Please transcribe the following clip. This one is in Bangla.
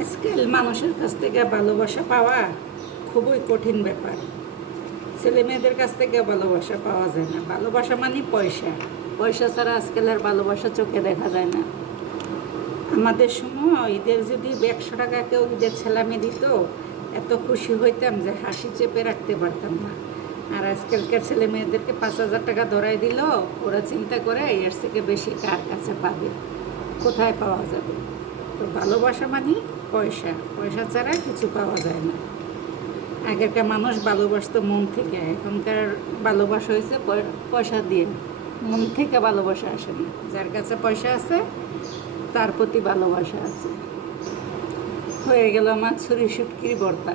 আজকাল মানুষের কাছ থেকে ভালোবাসা পাওয়া খুবই কঠিন ব্যাপার। ছেলে মেয়েদের কাছ থেকে ভালোবাসা পাওয়া যায় না। ভালোবাসা মানে পয়সা। পয়সা ছাড়া আজকাল আর ভালোবাসা চোখে দেখা যায় না। আমাদের সময় ঈদের যদি 100 টাকা কেউ ঈদের ছেলামি দিত, এত খুশি হইতাম যে হাসি চেপে রাখতে পারতাম না। আর আজকালকার ছেলে মেয়েদেরকে 5,000 টাকা ধরাই দিল, ওরা চিন্তা করে এর থেকে বেশি কার কাছে পাবে, কোথায় পাওয়া যাবে। তো ভালোবাসা মানে পয়সা। পয়সা ছাড়া কিছু পাওয়া যায় না। আগেরকার মানুষ ভালোবাসতো মন থেকে, এখনকার ভালোবাসা হয়েছে পয়সা দিয়ে। মন থেকে ভালোবাসা আসে না। যার কাছে পয়সা আছে তার প্রতি ভালোবাসা আছে। হয়ে গেল আমার ছুরি শুটকির ভর্তা।